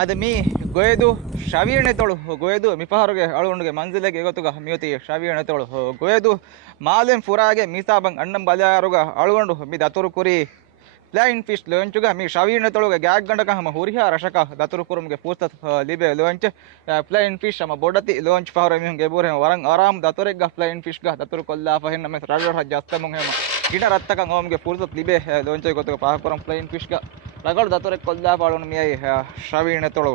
ಅದ ಮೀ ಗೊಯ್ದು ಶವೀಣೆ ತೊಳು ಗೊಯ್ದು ಮಿಪಹರುಗೆ ಅಳುಂಡುಗೆ ಮಂಜಿಲೆಗೆ ಗೊತ್ತುಗ ಮಿಯತಿ ಶವೀಣೆ ತೊಳು ಗೊಯ್ದು ಮಾಲೆಂ ಫುರಾಗೆ ಮೀಸಾಬಂ ಅಣ್ಣಂ ಬಜಾರುಗ ಅಳುಂಡು ಮಿ ದತುರು ಕುರಿ ಫ್ಲೈನ್ ಫಿಶ್ ಲೋಂಚುಗ ಮಿ ಶವೀಣೆ ತೊಳುಗೆ ಗ್ಯಾಗ್ ಗಂಡಕ ಹಮ ಹುರಿಹ ರಶಕ ದತುರು ಕುರುಮ್ಗೆ ಪೂಸ್ತ ಲಿಬೆ ಲೋಂಚ್ ಫ್ಲೈನ್ ಫಿಶ್ ಹಮ ಬೊಡತಿ ಲೋಂಚ್ ಪಹರ ಮಿಹುಂಗೆ ಬೂರೆ ವರಂ ಆರಾಮ್ ದತುರೆಗ ಫ್ಲೈನ್ ಫಿಶ್ ಗ ದತುರು ಕೊಲ್ಲಾ ಫಹಿನ್ನ ಮೆ ರಗಡ ಜಸ್ತಮುಂ ಹೇಮ ಗಿಡ ರತ್ತಕ ಓಮ್ಗೆ ಪೂರ್ತ ಲಿಬೆ ಲೋಂಚೆ ಗೊತ್ತುಗ ಪಹ ಕುರಂ ಫ್ಲೈನ್ ಫಿಶ್ ಗ ರಗಡ ದತುರೆ ಕೊಲ್ಲಾ ಪಾಳುನು ಮಿಯೈ ಶವೀಣೆ ತೊಳು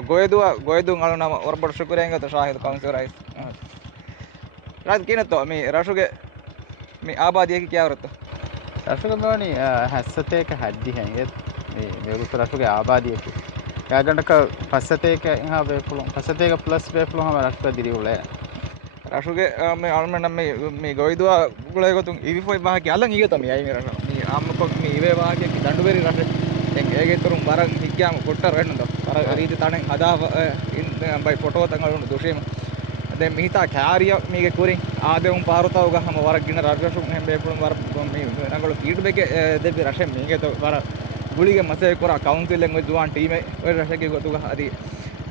goedu ngalu nama orbor syukur yang kata syahid kaum surais रात की तो मी राशु के मी आबादी की क्या औरत राशु के मेवनी हसते के हड्डी हैं मे गुस राशु के आबादी की क्या गंड का फसते के यहाँ बेफुलों फसते का प्लस बेफुलों हमारे राशु का दिरी उड़े राशु के मैं आलमन मी गोइदु गुले को तुम इवी फोई बाहर क्या लंगी तो मी आई मेरा मी आम को मी इवे बाहर के दंडुबेरी राशु ಹೇಗೆ ತರು ಬರ ಹಿಗ್ಯಾಮ ಕೊಟ್ಟರ ಏನಂದ ಬರ ರೀತಿ ತಾನೆ ಅದಾ ಬೈ ಫೋಟೋ ತಂಗಳು ದೋಷೇಮ ಅದೇ ಮಿಹಿತಾ ಕ್ಯಾರಿಯ ಮೀಗೆ ಕೂರಿ ಆದೆ ಪಾರುತಾವುಗ ನಮ್ಮ ಹೊರಗಿನ ರಾಜಶು ಬೇಪುಳು ವರ ನಂಗಳು ಫೀಡ್ಬ್ಯಾಕ್ ದೆಬ್ಬಿ ರಶೆ ಮೀಗೆ ಬರ ಗುಳಿಗೆ ಮಸೆ ಕೂರ ಕೌನ್ಸಿಲ್ ಜುವಾನ್ ಟೀಮೆ ರಶೆಗೆ ಗೊತ್ತುಗ ಅದಿ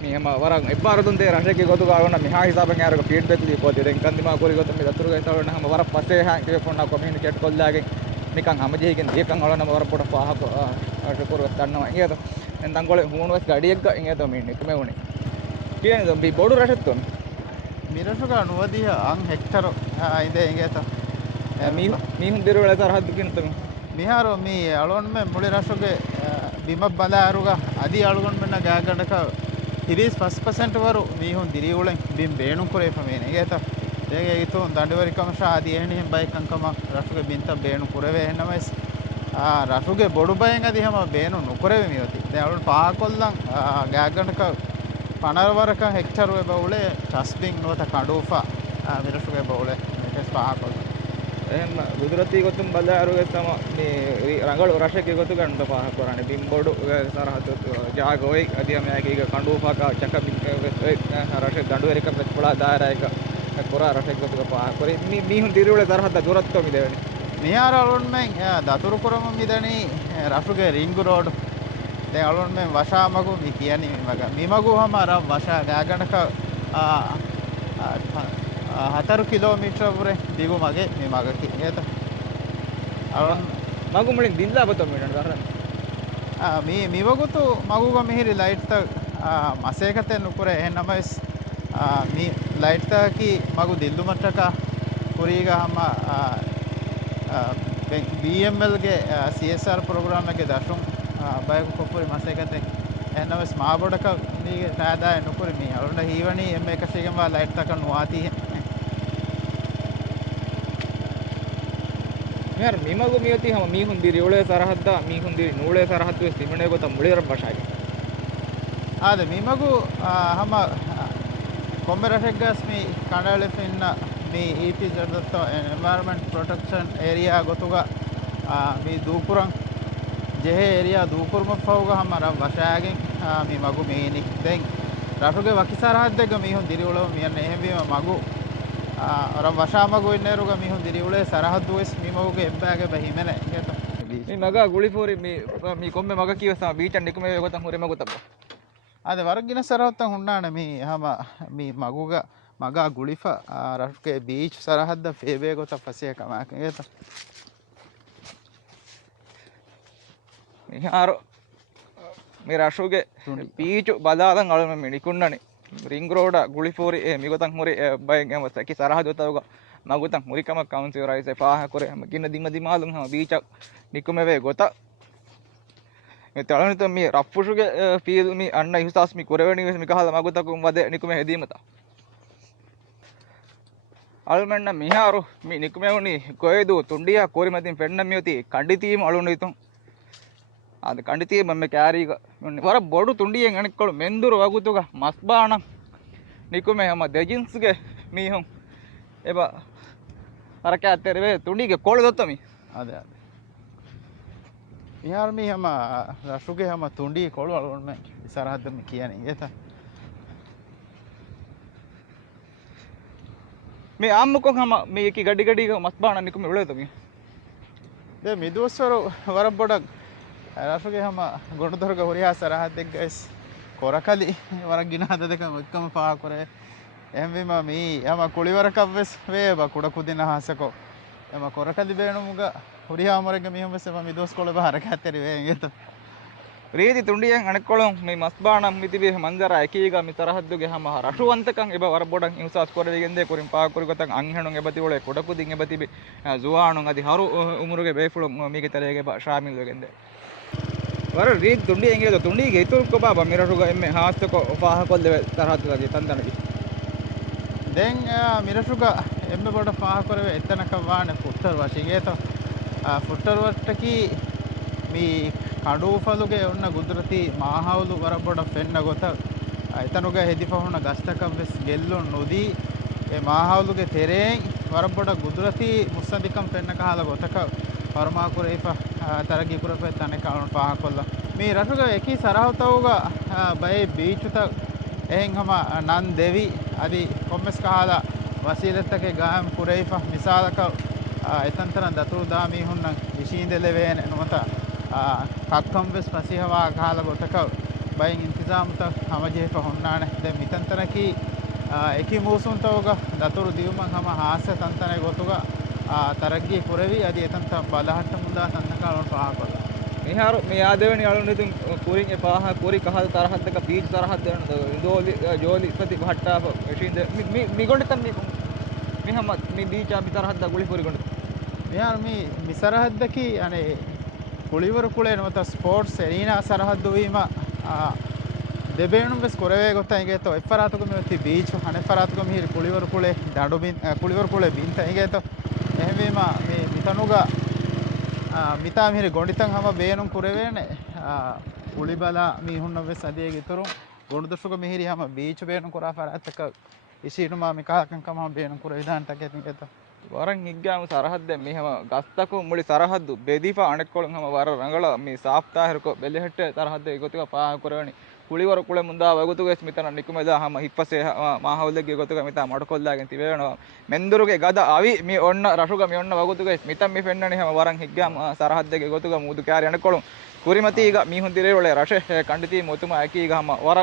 ಮೀ ನಮ್ಮ ವರ ಇಬ್ಬಾರದಂತೆ ರಶೆಗೆ ಗೊತ್ತುಗ ಅವನ ಮಿಹಾ ಹಿಸಾಬಂಗೆ ಯಾರು ಫೀಡ್ಬ್ಯಾಕ್ ಲಿಪೋತಿದೆ ಕಂದಿಮಾ ಕೂರಿ ಗೊತ್ತು ಮಿ ದತ್ತುರುಗ ಇಸವಣ ನಮ್ಮ ವರ ಪಸೆ ಹಾಕಿ ಫೋನ್ ಕಮ್ಯುನಿಕೇಟ್ ಕೊಲ್ಲಾಗೆ mikan hama jehikin dekan ngala nama orang bodoh pahah syukur westan nama ingat tu entang kole hunun wes gadi ekga ingat tu mini tu mewuni kian tu bi bodoh raset tu mira suka nuwadi ang hektar ide ingat tu mi hun diru letar had bikin tu miharo mi alon me muli rasuke bima bala aruga adi algon menna gaaganda ka 31% waru mi hun diri ulen bim beenun kore famene ingat tu දෙගේ ඉතුන් දඬුවරිකම ශාදී එහෙනින් බයිකංකම රසුගේ බින්ත බේනු කුරවේ එහෙනමස් රසුගේ බොඩු බයෙන් අදී හැම බේනු නුකුරවේ මියති දැන් අවුල් පහකොල්ලන් ගෑගණක 15වරක hectare වේ බවුලේ චස්බින් නොත කඩෝෆා මිරසුගේ බවුලේ මේකස් පහකොල්ල එහෙම ගුජරාති ගොතුම් බලාරුගේ තම මේ රංගල රශකේ ගොතු ගන්න පහ කරන්නේ බිම් බොඩු සරහත ජාගෝයි අදී මේකේ කඩෝෆා का चक बिन रशे दंडुवरिक पेट्पळा दायरायක කොරා රටෙක් ගොතක පහ කොරේ මීහුන් දිරුවල තරහද්ද දුරත්ව මිදෙවනි මියාර අලොන් මෙන් දතුරු කරම මිදනි රසුගේ රිංගු රෝඩ් දැන් අලොන් මෙන් වශා මගු මි කියන්නේ මිමගු හමාර වශා ගාගණක 4 කිලෝමීටර වර දිගු මගේ මේ මග කියත අලොන් මගු මුලින් දිල්ලා බත මිනන කරන මේ මිවගුතු මගුග මිහිරි ලයිට් ත මසේකතෙන් නුකර එහෙනමස් मी लाइट था कि मगु दिल्लु मट्टका कुरीगा हम BML के CSR प्रोग्राम के दशुं बायको कोपुरी मसे कहते हैं ना बस माबोड़ का मी फायदा है नुकुरी मी और हीवनी एम एक शिगम वाला लाइट तक नुआती है यार मीमगु मियती हम मी हुंदिरी उळे सरहद्द मी हुंदिरी नूळे सरहद्द सिमणे गोत मुळिर भाषागे आदे मीमगु हम කොම්බරශෙක්ගස් මේ කණ්ඩායම ඉන්න මේ EP ජර්දත්ත එන්වයරන්මන්ට් ප්‍රොටෙක්ෂන් ඒරියා ගොතුග මේ දූපුරන් ජෙහෙ ඒරියා දූපුරම ෆවුග හමර වශාගෙන් මේ මගු මේනි දැන් රටුගේ වකිසරහද්දක මිහුන් දිරිවල මියන්නේ එහෙම මගු අර වශා මගු ඉන්නේරුග මිහුන් දිරිවලේ සරහද්දු වෙස් මේ මගුගේ එබ්බාගේ බහිමන එකට මේ මග ගුලිෆෝරි මේ කොම්බේ මග කියවසා බීචන් නිකමේ ගොතන් හොරේ මගු තබ්බ අද වරගින සරහත්තන් හුන්නාන මේ හම මේ මගුග මගා ගුලිෆ රටුගේ බීච් සරහද්ද ෆේබේ ගොත පසිය කමක් ඒත මිහාර මේ රශුගේ බීච් බදාදන් අලම මිනිකුන්නනේ රිංග් රෝඩ ගුලිෆෝරි මිගොතන් හොරේ බයෙන් එම සකි සරහද තවග මගුතන් මුරිකම කවුන්සිල් රයිස් පහ කරේ හැම කින්න දිම දිමාලුන් හැම බීච් නිකුමේ ගොත තලනිත මේ රෆ්ෆුෂුගේ ෆීල් මේ අන්න ඉහසස් මේ කොරවැණි වෙස් මේ කහල මගුතකුම් වද නිකුම හෙදීමත අල්මන්න මිහාරු මේ නිකුමේ උනි කොයිදු තුණ්ඩියා කොරි මතින් පෙන්න මියති කණ්ඩිතීම අලුණු ඉතුම් අද කණ්ඩිතීම මම කෑරීක වර බොඩු තුණ්ඩියෙන් අනික්කොළු මෙන්දුරු වගුතුක මස්බාණ නිකුමේ හැම දෙජින්ස්ගේ මීහුම් එබ අර කෑතරේ තුණ්ඩිගේ කොළ දොත්තමි අද यार मी हम रशुगे हम तुंडी कोल वालों में सरहद में किया नहीं ये था मैं आम को हम मैं एक गड्डी गड्डी का मस्बाना निको में उड़े तो मैं दे मिदुसर वर बड़ा रशुगे हम गुणधर गौरिया सरहद देख गए කොරකලි වරක් ගිනාද දෙකම එක්කම පහ කරේ එහෙම වීම මේ යම කුලිවරකක් වෙස් වේබ කුඩ කුදින හසකෝ එම කොරකලි බේනුමුග හුරියාමරගේ මිහමස මම දොස් කොළ බහර කැතරි වේගෙත ರೀತಿ ತುಂಡಿಯಂ ಅಣಕೊಳಂ ಮೈ ಮಸ್ಬಾಣಂ ಮಿತಿಬಿ ಮಂಜರ ಐಕೀಗ ಮಿ ತರಹದ್ದುಗೆ ಹಮ ರಶುವಂತಕಂ ಎಬ ವರಬೋಡಂ ಇನ್ಸಾಸ್ ಕೊರವಿಗೆಂದೆ ಕುರಿಂ ಪಾ ಕುರಿಗತಂ ಅಂಹೆಣುಂ ಎಬತಿ ಒಳೆ ಕೊಡಕುದಿಂ ಎಬತಿಬಿ ಜುವಾಣುಂ ಅದಿ ಹರು ಉಮುರುಗೆ ಬೇಫುಳು ಮೀಗೆ ತಲೆಗೆ ಬ ಶಾಮಿಲ್ ವೆಗೆಂದೆ ವರ ರೀತಿ ತುಂಡಿ ಎಂಗೆ ತುಂಡಿಗೆ ಇತುಲ್ ಕೊ ಬಾಬಾ ಮಿರರುಗ ಎಮ್ಮೆ ಹಾಸ್ತಕೊ ಪಾಹ ಕೊಲ್ಲೆ ತರಹದ್ದುಗೆ ತಂದನಗಿ ದೆನ್ ಮಿರರುಗ ಎಮ್ಮೆ ಬಡ ಪಾಹ ಕೊರವೆ ಎತ್ತನಕ ವಾಣೆ ಫುಟ್ಟರ್ ವಶಿಗೇತ ಫುಟ್ಟರ್ ವಟ್ಟಕಿ ಮೀ කඩූෆලුගේ ඔන්න ගුදුරති මාහවුලු වරබොඩ ෆෙන්න ගොත එතනුගේ හෙදිපහුණ ගස්තකම් වෙස් ගෙල්ලොන් නොදී ඒ මාහවුලුගේ තෙරෙන් වරබොඩ ගුදුරති මුස්සදිකම් ෆෙන්න කහල ගොතක පරමාකුරේප තරගි කුරපෙ තනේ කලොන් පාහ කොල්ල මේ රටුගේ එකී සරහවතවුග බයි බීචුත එහෙන් හම නන් දෙවි අදි කොම්මස් කහලා වසීලත්තගේ ගාම් කුරේප මිසාලක එතන්තරන් දතුරු දාමී හුන්න විශීන්දෙල වේන නොත කක්කම් වෙස් පසිහවා ගහලා ගොතක බයෙන් ඉන්තිසාමත හමජේ පහොන්නානේ දැන් මිතන්තරකි එකි මූසුන්තවග දතුරු දියුමන් හම හාස තන්තනේ ගොතුග තරග්ගී කුරවි අදී එතන්ත බලහට්ට මුදා තන්නකාලොන් පහ කොල්ලා මිහාරු මේ ආදෙවනි අලුන් ඉතින් කුරින් ඒ පාහ කුරි කහල් තරහද්දක බීච් තරහද්ද වෙනද ඉදෝලි ජෝලි ප්‍රති භට්ටා එෂින්ද මි ගොඩතන් මි හම මි බීච් ආ තරහද්ද ගුලි කුරි ගොඩ මිහාරු මි මිසරහද්දකි අනේ ಕುಳಿವರು ಕುಳೆ ಮತ್ತು ಸ್ಪೋರ್ಟ್ಸ್ ಎರೀನಾ ಸರಹದ್ದು ವೀಮ ದೆಬೇಣು ಬೆಸ್ ಕೊರವೆ ಗೊತ್ತಾಯಿಗೇತೋ ಎಫರಾತುಗು ಮೆತಿ ಬೀಚ್ ಹನೆಫರಾತುಗು ಮಿಹಿರಿ ಕುಳಿವರು ಕುಳೆ ದಾಡು ಬಿನ್ ಕುಳಿವರು ಕುಳೆ ಬಿಂತ ಹಿಗೇತೋ ಎಹವೀಮ ಮಿ ಮಿತನುಗ ಮಿತಾ ಮಿಹಿರಿ ಗೊಂಡಿತಂ ಹಮ ಬೇನು ಕುರೆವೇನೆ ಕುಳಿಬಲ ಮಿ ಹುಣ್ಣ ಬೆಸ್ ಅದಿಯಗೆ ಇತರು ಗೊಂಡುದಸುಗ ಮಿಹಿರಿ ಹಮ ಬೀಚ್ ಬೇನು ಕುರಾ ಫರಾತಕ ಇಶೀನು ಮಾ ಮಿಕಾಕಂ ಕಮ ಹಮ ಬೇನು ಕುರೆ ವಿಧಾನ ತಕೆ ತಿಂಗೇತೋ ವರಂ ಹಿಗ್ಗಾಮ ಸರಹದ್ದೆ ಮಿಹಮ ಗಸ್ತಕು ಮುಳಿ ಸರಹದ್ದು ಬೆದೀಫಾ ಅಣೆಕ್ಕೊಳಂ ಹಮ ವರ ರಂಗಳ ಮಿ ಸಾಫ್ತಾ ಹೆರಕೊ ಬೆಲೆಹೆಟ್ಟೆ ಸರಹದ್ದೆ ಗೊತ್ತುಗ ಪಾ ಕುರವಣಿ ಕುಳಿವರ ಕುಳೆ ಮುಂದಾ ವಗುತುಗೆ ಸ್ಮಿತನ ನಿಕುಮೆದ ಹಮ ಹಿಪ್ಪಸೆ ಮಾಹವಲ್ಲೆಗೆ ಗೊತ್ತುಗ ಮಿತ ಮಡಕೊಲ್ಲಾಗೆನ್ ತಿವೇಣ ಮೆಂದುರುಗೆ ಗದ ಅವಿ ಮಿ ಒಣ್ಣ ರಶುಗ ಮಿ ಒಣ್ಣ ವಗುತುಗೆ ಸ್ಮಿತಂ ಮಿ ಫೆನ್ನಣಿ ಹಮ ವರಂ ಹಿಗ್ಗಾಮ ಸರಹದ್ದೆಗೆ ಗೊತ್ತುಗ ಮೂದು ಕ್ಯಾರಿ ಅಣೆಕ್ಕೊಳಂ ಕುರಿಮತಿ ಈಗ ಮಿ ಹೊಂದಿರೆ ಒಳೆ ರಶೆ ಕಂಡಿತಿ ಮೊತುಮ ಆಕಿ ಈಗ ಹಮ ವರ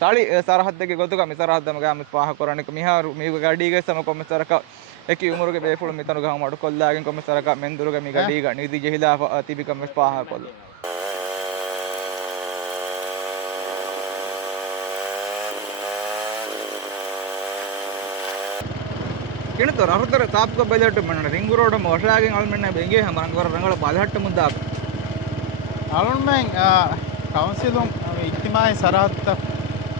ತಾಳಿ ಸರಹದ್ದೆಗೆ ಗೊತ್ತುಗ ಮಿ ಸರಹದ್ದಮ ಗಾಮ ಪಾಹ ಕೊರಣಿಕ ಮಿಹಾರು ಮಿ ಗಡಿಗೆ ಸಮ ಕೊಮ್ಮೆ ಸರಕ එකි උමරුගේ බේෆුළු මිතනු ගහ මඩු කොල්ලාගෙන් කොමසරක මෙන්දුරුගේ මි ගඩීග නිදි ජෙහිලා තිබිකම පාහ කොල්ල කිනතර අරතර තාප්ක බෙලට මන්න රිංගු රෝඩ මොෂාගෙන් අල්මන්න බෙන්ගේ හමරංගවර රංගල බලහට්ට මුද්දා අලුන්මෙන් කවුන්සිලුම් ඉක්තිමායි සරහත්ත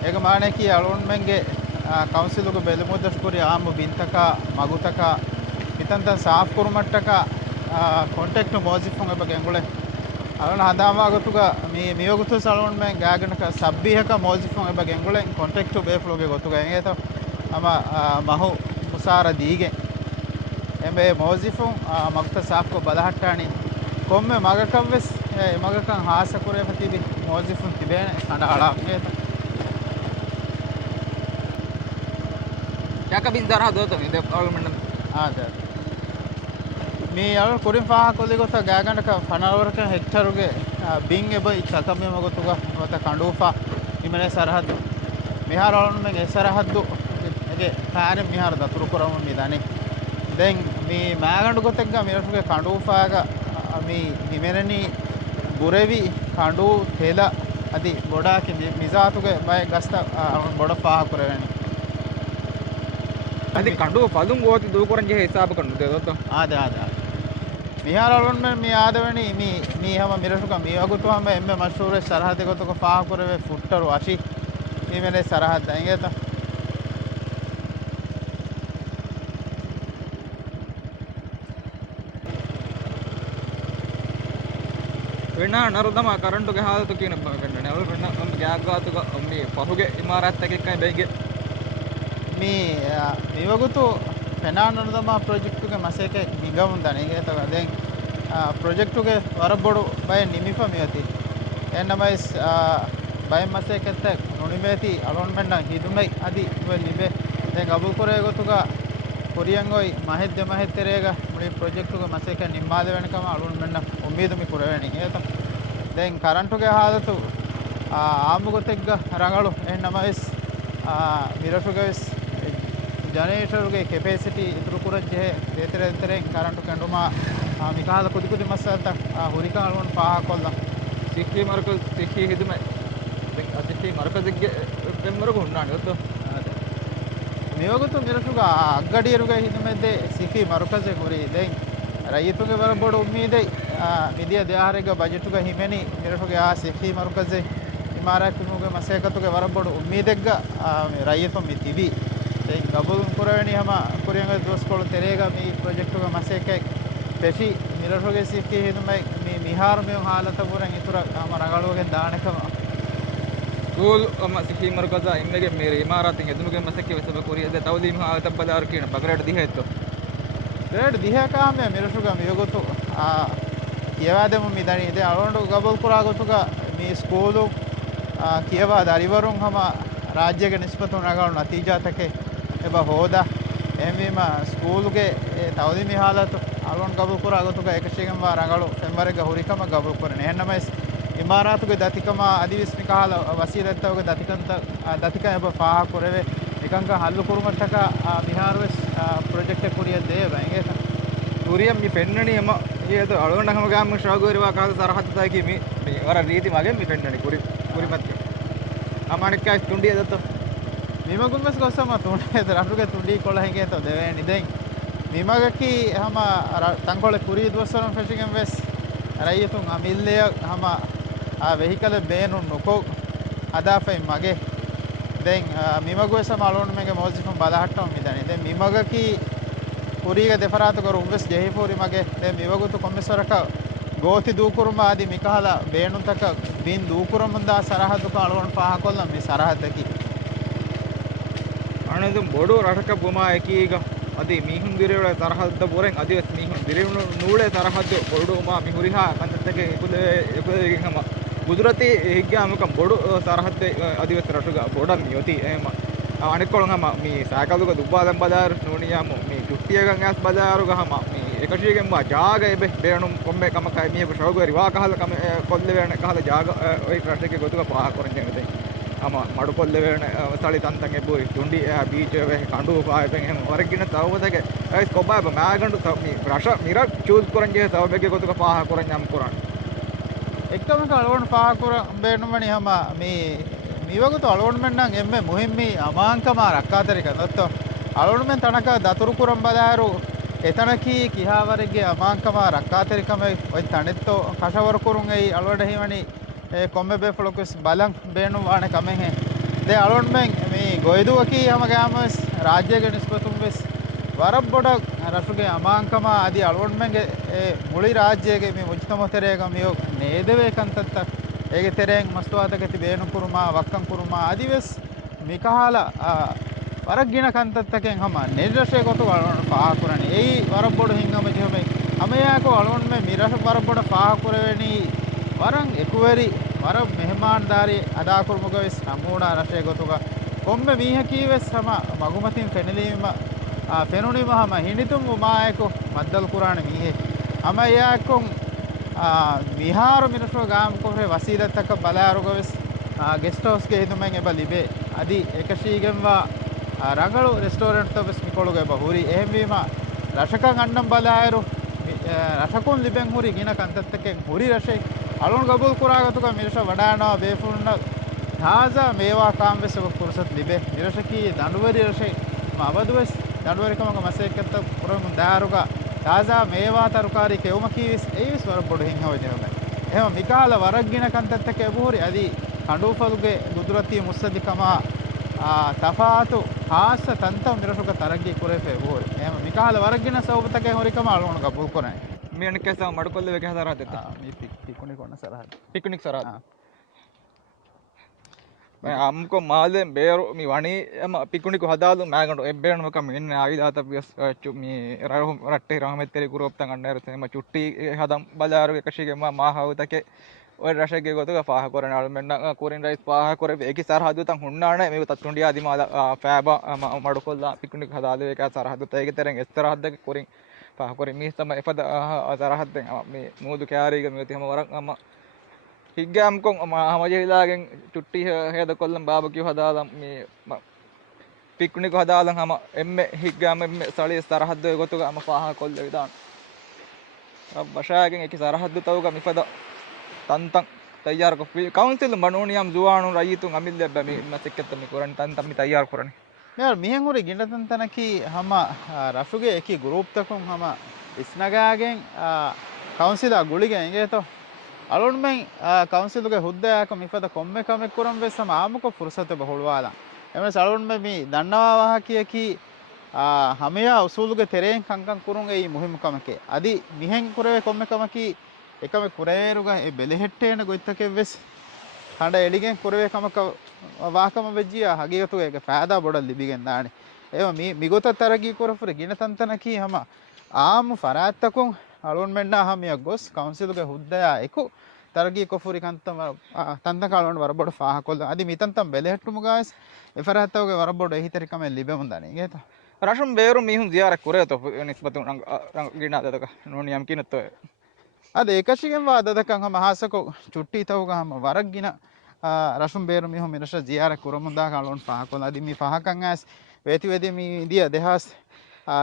ඒක මානකී අලුන්මෙන්ගේ ಕೌನ್ಸಿಲ್ಗೆ ಬೆಲೆಮುದ್ದಸ್ಕುರಿ ಆಂಬ ಬಿಂತಕ ಮಗುತಕ ಇತಂತ ಸಾಫ್ ಕುರುಮಟ್ಟಕ ಕಾಂಟ್ಯಾಕ್ಟ್ ಮೋಜಿಫುಂಗ ಬಗ್ಗೆ ಎಂಗುಳೆ ಅಲನ ಹದಾಮಾಗತುಗ ಮಿಯೋಗುತು ಸಲೋನ್ ಮೆ ಗಾಗನಕ ಸಬ್ಬಿಹಕ ಮೋಜಿಫುಂಗ ಬಗ್ಗೆ ಎಂಗುಳೆ ಕಾಂಟ್ಯಾಕ್ಟ್ ಬೇಫ್ಲೋಗೆ ಗೊತ್ತುಗ ಎಂಗೇತ ಅಮ ಮಹು ಮುಸಾರ ದೀಗೆ ಎಂಬೆ ಮೋಜಿಫುಂ ಮಗುತ ಸಾಫ್ ಕೊ ಬಲಹಟ್ಟಾಣಿ ಕೊಮ್ಮೆ ಮಗಕವ್ವೆಸ್ ಮಗಕಂ ಹಾಸ ಕುರೆ ಫತಿಬಿ ಮೋಜಿಫುಂ ತಿಬೇನೆ ಕಂಡ ಅಳಾಂಗೇತ ಯಾಕ ಬಿಂದರ ದೋತ ಇದೆ ಪಾರ್ಲಿಮೆಂಟ್ ಆದ ಮೀ ಅಳ ಕುರಿಂ ಫಾಹ ಕೊಲಿ ಗೊತ್ತ ಗಾಗಂಡಕ ಫನವರಕ ಹೆಕ್ಟರುಗೆ ಬಿಂಗ್ ಎಬ ಚಕಮೆ ಮಗತುಗ ಮತ ಕಂಡೂಫಾ ಇಮನೆ ಸರಹದ್ದು ಮಿಹಾರ ಅಳನ್ ಮೆ ಸರಹದ್ದು ಎಗೆ ಕಾರೆ ಮಿಹಾರ ದತುರು ಕೊರಮ ಮಿದಾನಿ ದೆನ್ ಮೀ ಮಾಗಂಡು ಗೊತ್ತಗ ಮಿರಟುಗೆ ಕಂಡೂಫಾಗ ಮೀ ಹಿಮೆರನಿ ಗುರೆವಿ ಕಂಡು ತೇಲ ಅದಿ ಬೊಡಾಕಿ ಮಿಜಾತುಗೆ ಬೈ ಗಸ್ತ ಬೊಡ ಫಾಹ ಕೊರವೆನಿ අදි කඩුව පදුම් ගෝති දූකරන්ජේ හිසාබ කන්නු දෙදොත් ආද මිහාරවලන් මේ ආදවණි මී හැම මිරසුක මේ වගුතුම එම්මේ මෂූරේ සරහද ගොතක පාහ කරවේ ෆුට්ටරු අෂි ඊමෙලේ සරහද දංගේත වෙන නරුදම කරන්ටුගේ හාලතු කියන බන්නේ අවල් වෙන ගෑග්ගාතුක මේ පහුගේ ඉමාරත් එකයි බයිගේ මේ වගුතු පෙනානනදමා ප්‍රොජෙක්ටුගේ මසේක හිඟවුන් දණේගේ තව දැන් ප්‍රොජෙක්ටුගේ වරබොඩු බය නිමිෆ මියති එන්නමයි බය මසේකෙත් නොනිමේති අලොන්මෙන්න හිදුමයි අදි වෙලිබේ දැන් අබුල් කොරේ ගොතුගා කොරියන් ඔයි මහෙද්දෙරේග මුලි ප්‍රොජෙක්ටුගේ මසේක නිම්මාද වෙනකම අලොන්මෙන්න උම්මීදුමි කුරවෙණි ඒත දැන් කරන්ටුගේ හාදතු ආමුගොතෙක්ග ರಂಗಳು එන්නමස් මිරටුගස් ජනරේටර්ගේ කෙපැසිටි ඉතුරු කුරජ්ජේ දෙතරෙන් කරන්ටු කැඬුමා මිකාල කුදිකුදි මස්සල්ත ಹುರಿಕಾಳುವನ್ನು ಪಾಹಾಕೊಲ್ಲ ಸಿಕ್ಕಿ ಮರಕ ಸಿಕ್ಕಿ ಹಿದುಮೆ ಸಿಕ್ಕಿ ಮರಕದಿಗ್ಗೆ ಬೆಮ್ಮರಗು ಉಣ್ಣಾಣಿ ಗೊತ್ತು මියෝගතු මිරටුග අග්ගඩියරුගේ හිදුමෙද්දේ සිකි මරුකසේ කුරි දෙන් රයිතුගේ වර බොඩ උම්මීදේ මිදිය දෙආරේග බජටුග හිමෙනි මිරටුගේ සිකි මරුකසේ ඉමාරාතුගේ මසේකතුගේ වර බොඩ උම්මීදෙග්ග රයිතු මිතිවි දෙන් ගබුල් කුරවැනි හම කුරියංග දොස්කොළ තෙරේග මේ ප්‍රොජෙක්ටුගේ මසේකේ පෙෂි මිරටුගේ සිකි හිදුමයි මේ මිහාර මේ හාලත පුරන් ඉතුරු රඟලුවගේ දානකම ಸ್ಕೂಲ್ ಸಿಕ್ಕಿ ಮರಕದ ಇಮ್ಮೆಗೆ ಮೇರೆ ಇಮಾರಾತಿಂಗ್ ಎದುನುಗೆ ಮಸಕ್ಕೆ ವೆಸಬ ಕೊರಿಯದೆ ತೌಲೀಮ್ ಹಾತಬ್ಬದಾರು ಕೀಣ ಬಗರೇಟ್ ದಿಹೆ ಇತ್ತು ರೇಟ್ ದಿಹೆ ಕಾಮೆ ಮಿರಟುಗ ಮಿಯಗೊತ್ತು කියවාදෙම මිදනි ඉතින් අලොන්ඩ ගබල් කුරාගොතුක මේ ස්කූලු කියවාද අරිවරුන් හම රාජ්‍යගේ නිස්පතුන් නගවන නතිජාතකේ එබ හෝදා එම්වීම ස්කූලුගේ තවදි මිහාලතු අලොන් ගබල් කුරාගොතුක එකශිගම් වා රඟලු සෙම්වරෙග හුරිකම ගබල් කුරනේ එන්නමයි ඉමාරාතුගේ දතිකම අදිවිස්මි කාල වසීදත්තවගේ දතික එබ ෆාහ කුරවේ එකංග හල්ලු කුරුමට්ටක මිහාරවෙස් ප්‍රොජෙක්ට් එක කුරිය දේ බංගේත කුරියම් මේ පෙන්නණි එම ඊයද අලවන්නකම ගාම ශ්‍රාගෝරිවා කාද සරහත්තා කි මේ වර රීති මගෙන් මේ පෙන්නණි කුරිපත් අමානිකයි තුණ්ඩිය දත්ත මිමගුම්මස් ගොස්සම තුණ්ඩිය රටුගේ තුණ්ඩි කොළහිගේ තෝ දෙවෙනි දෙන් මිමගකි හම තංකොල කුරිය දවසරම් ෆෙෂිගම් වෙස් රයිතුන් අමිල්ලය හම වෙහිකල බේනු නොකෝ අදාෆයි මගේ දැන් මිමගුවේ සමලෝන් මේගේ මොසිෆම් බලහට්ටම් මිදනි දැන් මිමගකි කුරීග දෙෆරාත කර උඹස් ජෙහිපෝරි මගේ දැන් මිවගුතු කොම්මසරක ගෝති දූකුරුම ආදි මිකහල බේනුතක බින් දූකුරුම දා සරහදු කාලෝන් පහ කොල්ලම් මේ සරහදකි අනේද බොඩෝ රටක බුමා එකීග අදී මීහුන් දිරේවල තරහද්ද බොරෙන් අදී මීහුන් දිරේවල නූලේ තරහද්ද බොඩෝ මා මිහුරිහා කන්දතගේ එකලේ ගම Gujarati ಹಿಗ್ಗಾಮಕ ಬೊಡು ಸರಹದ್ದೆ ಅದಿವತ್ ರಟುಗ ಬೊಡಂ ಯೋತಿ ಏಮ ಅನಿಕೊಳಂಗಮ me ಸಾಕಲುಗ ದುಬ್ಬಾದಂ ಬದಾರ್ ನೋಣಿಯಾಮು me ಚುಟ್ಟಿಯಗಂ as ಬದಾರುಗ ಹಮ me ಏಕಶಿಗೆಂ ಬಾ ಜಾಗ ಎಬೆ ಬೇಣು ಕೊಮ್ಮೆ ಕಮಕ ಮೀ ಶೋಗರಿ ವಾ ಕಹಲ ಕಮ ಕೊಲ್ಲೆವೇಣ ಕಹಲ ಜಾಗ ಒಯ್ ರಟಕ್ಕೆ ಗೊತ್ತುಗ ಪಾ ಕೊರಂಜೆದೆ ಅಮ ಮಡು ಕೊಲ್ಲೆವೇಣ ಸ್ಥಳಿ ತಂತಂಗೆ ಬೋಯ್ ತುಂಡಿ ಬೀಚ್ ವೆ ಕಂಡು ಪಾಯೆ ಹೆಂ ಹೊರಗಿನ ತವದಗೆ ಐಸ್ ಕೊಬ್ಬಾಬ ಮ್ಯಾಗಂಡು ಮೀ ರಶ ಮಿರ ಚೂಸ್ ಕೊರಂಜೆ ತವಬೆಗೆ ಗೊತ್ತುಗ ಪಾ ಕೊರಂಜಂ ಕೊರಣ එක්කමක අලෝන් පාකුර බේනුමනි හම මේ මිවගුතු අලෝන් මෙන්නම් එම්මේ මුහිම්මි අමාංකම රක්කාතරික නොත්තෝ අලෝන් මෙන් තනක දතුරු කුරම් බදාරු එතනකී කිහාවරගේ අමාංකම රක්කාතරිකම ඔය තනෙත්තෝ කෂවර කුරුන් එයි අලවඩ හිමනි කොම්මෙ බෙෆලොකස් බලන් බේනු වාණ කමෙන් හේ දේ අලෝන් මෙන් මේ ගොයදුවකී හම ගාමස් රාජ්‍යගේ නිස්පතුම් වෙස් වරබ් බොඩ රසුගේ අමාංකම আদি අලෝන් මෙන්ගේ මුලි රාජ්‍යයේ මේ මුජ්තම තෙරේග මියෝ නේදවේ කන්තත්ත ඒගේ තෙරෙන් මස්තුවාදකති බේනු කුරුමා වක්කම් කුරුමා আদিවස් මිකහල වරග්ගින කන්තත්තකෙන් හම නිර්දශේ කොතු අලෝන් පහ කුරණි එයි වරබ් බොඩ හිංගම ජෙමයි අමයාකෝ අලෝන් මේ මිරහ වරබ් බොඩ පහ කුරවෙනි වරන් එකුවරි වර මෙහමාන්දාරි අදා කුරුමුගවෙස් නමෝඩා රශේ ගොතුක කොම්මෙ මීහ කීවෙස් සම මගුමතින් ෆෙනලීම ಫೆನುನಿ ಮಹಮ ಹಿಣಿತುಂ ಉಮಾಯಕು ಮದ್ದಲ್ ಕುರಾಣ ಮೀಹೆ ಅಮಯಾಕೊಂ ವಿಹಾರ ಮಿನಸೋ ಗಾಮ್ ಕೊರೆ ವಸೀಲತಕ ಬಲಾರುಗವೆಸ್ ಗೆಸ್ಟ್ ಹೌಸ್ ಗೆ ಹಿದುಮೆಂ ಎಬ ಲಿಬೆ ಅದಿ ಏಕಶೀಗೆಂವಾ ರಂಗಳು ರೆಸ್ಟೋರೆಂಟ್ ತಬಸ್ ಮಿಕೊಳುಗೆ ಬಹುರಿ ಎಹೆಂವೀಮ ರಶಕಂ ಅನ್ನಂ ಬಲಾಯರು ರಶಕುನ್ ಲಿಬೆಂ ಹುರಿ ಗಿನ ಕಂತತ್ತಕೆ ಹುರಿ ರಶೆ ಅಲೋನ್ ಗಬೂಲ್ ಕುರಾಗತುಕ ಮಿರಶ ವಡಾನೋ ಬೇಫುನ್ನ ತಾಜಾ ಮೇವಾ ಕಾಂವೆಸ್ ಕುರ್ಸತ್ ಲಿಬೆ ಮಿರಶಕಿ ದಂಡುವರಿ ರಶೆ ಮಾಬದುವೆಸ್ දඩුවරිකමක මසෙක්කත්ත පුරම දාරුක තාසා මේවා තරුකාරී කෙවමකීවිස් ඒවිස් වර බොඩ හින් හොජෙවම එහෙම මිකාල වරග්ගින කන්තත්තක එබුහුරි අදී කඬුෆලුගේ ගුදුරතිය මුස්සදිකම තෆාතු හාස තන්තම් මිරසුක තරග්ගී කුරේෆේ එබුහුරි එහෙම මිකාල වරග්ගින සෞබතක හොරිකම අලුණ ගබුල් කොනයි මියනකේ සම මඩකොල්ල වෙක හදාරහත් මේ පිකුණි කොන සරහත් පිකුනික් සරහත් අම්කෝ මාලෙන් බේරු මේ වණී එම පිකුනිකු හදාලු මෑගඬු එබ්බේනම කම ඉන්නේ ආවිදාත පියස් මේ රහම් රට්ටේ රහමෙත්තේ කුරොප්තන් අන්නේර තෙම චුට්ටි හදම් බලාරු එකශිගේ මා හවුතකේ ඔය රශගේ ගොතක පාහ කරන අල මෙන්න කුරින් රයිස් පාහ කර ඒකි සරහදු තන් හුන්නානේ මේ තත්තුන්ඩිය ආදි මා ෆෑබ මඩකොල්ලා පිකුනික හදාලු ඒක සරහදු තේක තරෙන් එස්තරහද්දක කුරින් පාහ කර මේ තම එපද සරහද්දෙන් මේ නූදු කෑරීග මේ තියම වරක් අම හිග්ගාම්කොන් මහමජහිලාගෙන් චුට්ටි හේද කොල්ලම් බාබකිව හදාලම් මේ පික්කුණික හදාලම් හම එම්මෙ හිග්ගාම එම්මෙ සලිය සරහද්දේ ගොතුග අම පාහ කොල්ල විදාන බෂාගෙන් එක සරහද්ද තවුග මිපද තන්තන් තයාර කො කවුන්සිල් මනෝනියම් ජුවානු රයිතුන් අමිල්ල බැමි මතෙක්කත් මේ කරන් තන්තන් මි තයාර කරන්නේ මෙයාර මිහෙන් හොරි ගින්නතන් තනකි හම රෆුගේ එකි ගෲප් තකුන් හම ඉස්නගාගෙන් කවුන්සිලා ගුලිගෙන් එගේතෝ අලුන් මෙන් කවුන්සිලුගේ හුද්දයාක මිපද කොම්මෙ කමෙක් කරම් වෙස්සම ආමුක ෆුර්සත බහුලවාලා එමෙ සලුන් මෙ මි දන්නවා වහ කියකි හමයා උසූලුගේ තෙරෙන් කංකං කුරුන් ඒ මුහිම් කමකේ අදි මිහෙන් කුරේ කොම්මෙ කමකි එකම කුරේරුගා ඒ බෙලෙහෙට්ටේන ගොයිත්තකෙ වෙස් හඬ එලිගෙන් කුරේ කමක වාකම වෙජ්ජියා හගියතු එක ෆෑදා බොඩල් ලිබිගෙන් දානේ එව මිගොත තරගී කුරෆුර ගින තන්තනකි හම ආමු ෆරාත්තකුන් අලුන් මෙන්නා හමියක් ගොස් කවුන්සිලුගේ හුද්දයා එකු තරගී කොෆුරි කන්තම තන්තන් කාලවන වරබොඩ ෆාහ කොල්ද අදි මිතන්තම් බෙලෙහෙට්ටුමු ගාස් එෆරාත්තවගේ වරබොඩ එහිතරිකම ලිබෙමුන් දානේ ගේත රෂම් බේරු මිහුන් ziyarak kureto nisbatu rang gina dadaka noniyam kinatto අද ඒකශිගෙන් වාදදකන් හම හාසකෝ චුට්ටි තවගහම වරක් ගින රෂම් බේරු මිහුන් මිරෂ ziyarak කුරමුන්දා කාලවන ෆාහ කොල්ද අදි මි ෆාහකන් ඇස් වේති වෙදි මි ඉදිය දෙහස්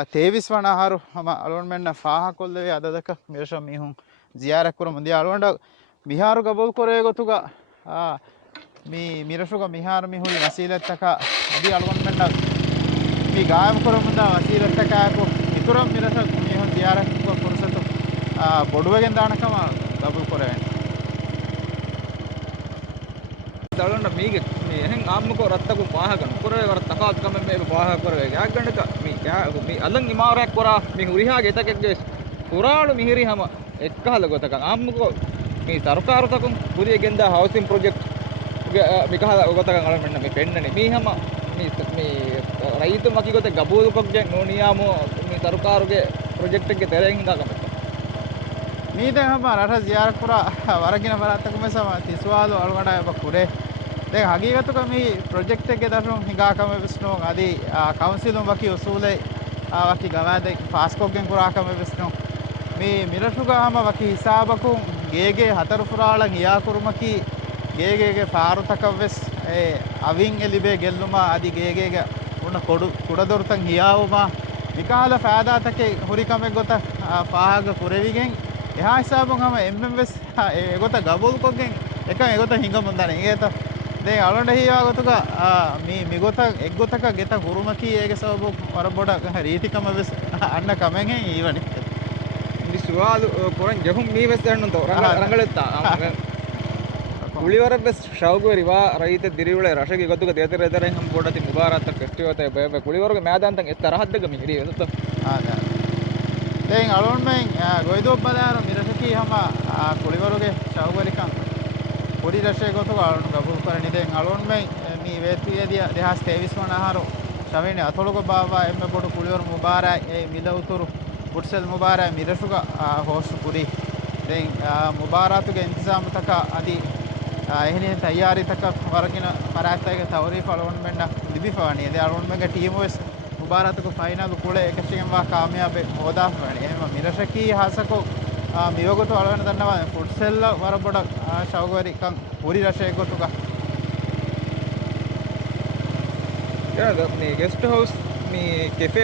තේවිස් වනහරු හම අලුන් මෙන්න ෆාහ කොල්දේ අදදක මිරෂ මිහුන් ziyarak කුරමුන්දිය අලුන්ඩ මිහාරු ගබුල් කොරේ ගොතුග මේ මිරෂුග මිහාර මිහුයි වසීලත්තක අදි අලුන් මෙන්න මේ ගායම් කරමුදා වසීලත්තකයකෝ ඉතුරම් මිරෂ මිහුන් ziyarak කුර ෆුර්සතු බොඩුවගෙන් දානකම ගබුල් කොරේ දලොන්න මීගෙ මේ එහෙන් ආම්මකෝ රත්තකු පාහකන කොරේ වර තකාත් කම මේ පාහ කරවේ යග්ගණක මේ අලං ඉමාරයක් කොරා මේ උරිහාගේ තකෙක්ගේ පුරාණු මිහිරි හැම එක්කහල ගොතක ආම්මකෝ මේ සරකාරතකුන් පුරිය ගෙන්දා හවුසින් ප්‍රොජෙක්ට් මිකහල ගොතක අලන් මෙන්න මේ පෙන්නනේ මේ හැම මේ රයිතු මකි ගොත ගබූදුකක්ගේ නෝනියාමෝ මේ සරකාරුගේ ප්‍රොජෙක්ට් එකේ තෙරෙන් හින්දා කමත් මේ දැන් හම රට ziyarak පුරා වරගින බරත්තකම සම තිස්වාලු අලුගඩ යබ කුරේ දැන් හගීගතුක මේ ප්‍රොජෙක්ට් එකේ දරුන් හිඟාකම විස්නෝ අදි කවුන්සිලුම් වකි උසූලේ වකි ගවාදේ පාස්කෝගෙන් කුරාකම විස්නෝ මේ මිරසුගාම වකි හිසාබකුන් ගේගේ හතර පුරාල ගියා කුරුමකි ගේගේගේ පාරුතකවස් ඒ අවින් එලිබේ ගෙල්ලුමා අදි ගේගේගේ උණ කුඩදොරතන් හියාවුමා විකාල ෆෑදාතකේ හුරිකමෙක් ගොත පාහග කුරෙවිගෙන් එහා හිසාබුන් හැම එම්එම්එස් ඒගොත ගබුල් කොගෙන් එක ඒගොත හිඟමුන් දනේ ඒත දැන් අලොන්ඩ හියා ගොතක මිගොත එක්ගොතක ගෙත කුරුමකි ඒගේ සබු වරබොඩ රීතිකම වෙස් අන්න කමෙන් ඊවනි ඉදි සුවාලු කොරන් ජහුම් මී වෙස් දන්නු තෝ රංගලෙත්තා ಉಳಿವರ ಬೆಸ್ ಶೌಗುರಿ ವಾ ರೈತ ದಿರಿವಳೆ ರಶಗಿ ಗೊತ್ತುಗ ದೇತರ ಎದರ ಹಂ ಬೋಡತಿ ಮುಬಾರತ್ ಫೆಸ್ಟಿವಲ್ ಬೆ ಕುಳಿವರ್ಗ ಮ್ಯಾದಾಂತ ಎತ್ತರ ಹದ್ದಗ ಮಿರಿ ಗೊತ್ತ ಆದಾ දැන් අලුන් මෙන් ගොයිදෝ බදාර මිරසකි හැම කුලිවරුගේ ශෞගරිකම් පොඩි රශේ ගොතක අලුන් ගබුල් කරණි දැන් අලුන් මෙන් මේ වේතියදී 2023 වනහරු ශවෙනේ අතලක බාවා එම්ම පොඩු කුලිවරු මුබාරා ඒ මිල උතුරු පුට්සල් මුබාරා මිරසුක හොස් පුරි දැන් මුබාරාතුගේ ඉන්තිසාම තක අදි එහෙනේ තයාරි තක වරකින පරාත්තයක තවරි ෆලොන් මෙන්න ලිබිෆානි දැන් අලුන් මෙගේ ටීම් වෙස් मुबारत को फाइनल कूड़े एक वा कामयाब होदा मिरशकी हासको मिवगो तो अलवन दन्नवा फुटसेल वरबड शौगरी कं पूरी रशे गोतुगा यार अपने गेस्ट हाउस मी कैफे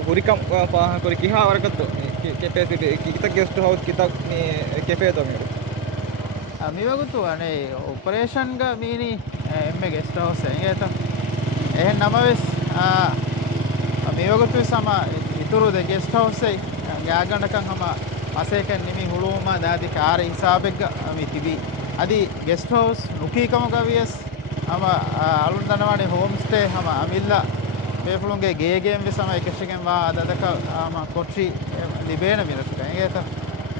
हुरिकम पाह कोरी किहा वरकत कैफे किता गेस्ट हाउस किता मी कैफे तो मी मिवगो तो अने ऑपरेशन गा मीनी एम्मे गेस्ट हाउस है तो එහෙන් නමවෙස් මේවගතු සම ඉතුරු දෙ ගෙස්ට් හවුස් එක යාගණකන් හම අසේකන් නිමි හුළුම දාදි කාර හිසාබෙක් මි තිබි අදි ගෙස්ට් හවුස් නුකීකම ගවියස් හම අලුන් දනවානේ හෝම් ස්ටේ හම අමිල්ලා මේෆලුන්ගේ ගේගෙන් විසම එකශගෙන් වා අදදක හම කොට්ටි ලිබේන මිරසුක ඒත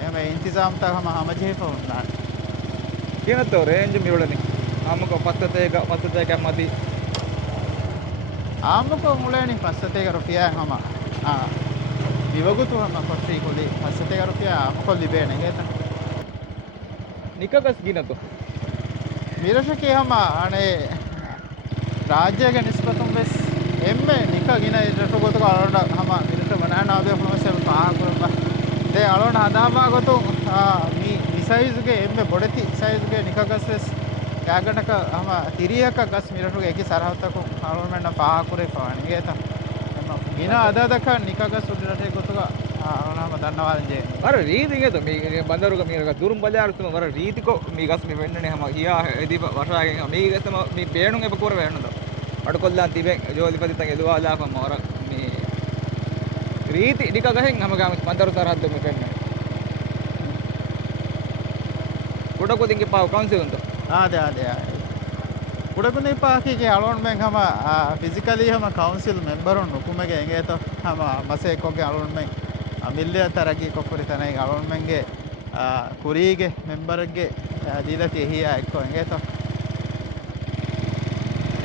එම ඉන්තිසාම් තා හම හමජේ ෆොන්නාන කියනතෝ රේන්ජ් මිවලනි ආමක පත්තේක මදි आमको मुलेनी 500 रुपया हम विवगुतु हम कोट्टी कोली 500 रुपया आमको लिबेने गेता निकगस गिनतो विरशकी हम अने राज्य के निस्बतम बेस एम्मे निक गिन इरतो गोतो अलोंड हम विरश बनाना आबे फ्लोसे पा कुरबा दे अलोंड हदाबा गोतो मी සයිසුගේ එම්මෙ බොඩති සයිසුගේ නිකගස්වෙස් ගෑගඩක හම තිරියක ගස් මිරටුගේ එකි සරහත්තකු අලුන්මෙන්න පාකුරේ පානිගේත ගින අදදක නිකගස් උඩරටේ ගොතුක අනම දන්නවාරජේ වර රීතිගත මේ බඳරුක මේක දුරුම් බජාරතුම වර රීතිකෝ මේ ගස් මේ වෙන්නනේ හැම හියා එදී වශාගෙන් මේ ගස්ම මේ බේණුන් එප කෝර වෙන්නද අඩ කොල්ලන් තිබෙන් ජෝලිපතිතන් එළුවාලාපම වර මේ රීති නික ගහෙන් හැම ගාම බඳරු තරහද්ද මේ වෙන්නේ උඩකොදින්ගේ පාව කවුන්සිල් උන්ද ආද උඩකුනේ පාකිගේ අලුන්මෙන් හැම ෆිසිකලි හැම කවුන්සිල් මෙම්බරුන් නුකුමගේ එගේත හැම මසේ කොගේ අලුන්මෙන් මිල්ලිය තරගී කොපුරි තනයි අලුන්මෙන්ගේ කුරීගේ මෙම්බර්ගේ දීලති එහියා එක්කෝ එගේත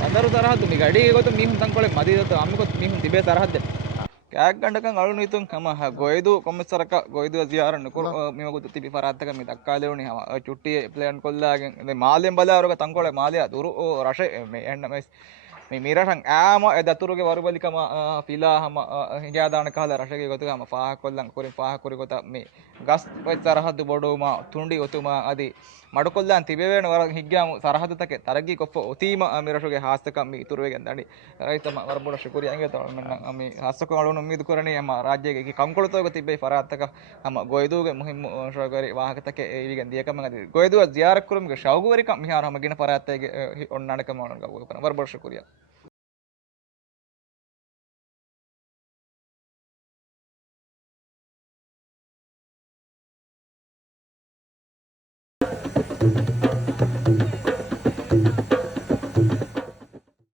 බඳරු තරහද්ද මේ ගඩියේ ගොත මිහුන් තංකොලේ මදීදත අම්මකොත් මිහුන් තිබේ තරහද්ද කෑක් ගණ්ඩකන් අලුන් ඉතුන් හැම ගොයදු කොම්මස්සරක ගොයදු ziyaර නුකර මේවගොත තිබි පරාත්තක මේ දක්කාලෙවුනි හැම චුට්ටියේ ප්ලෑන් කොල්ලාගෙන් මේ මාලෙන් බලාරුක තංකොලේ මාලියා දුරු රෂේ මේ එන්න මේ මීරටන් ඈම ඒ දතුරුගේ වරුබලිකම ෆිලා හැම හිගාදාන කාල රෂගේ ගොත හැම පාහ කොල්ලන් කුරින් පාහ කුරි ගොත මේ ගස් තරහද්ද බොඩෝම තුන්ඩි ඔතුමා আদি මඩකොල්ලන් තිබෙවෙන වර හිග්ගාමු සරහදතක තරගී කොප්ප ඔතීම මිරෂගේ හාස්තකම් මේ ඉතුරුවෙන් දණි රයිතම වරබොඩ ශුකුරිය අංගේ තවල මෙන්න මේ හාස්තක වලුන උම්මීද කරණේ යම රාජ්‍යයේ කම්කොළතෝක තිබේ පරාත්තක හැම ගොයදුගේ මුහිම් ශෝගරි වාහකතක ඒවිගෙන් දියකම අදී ගොයදුව ziyarak කුරුම්ගේ ශෞගවරික මිහාර හැම ගින පරාත්තයේ ඔන්නණකම වරබොඩ ශුකුරිය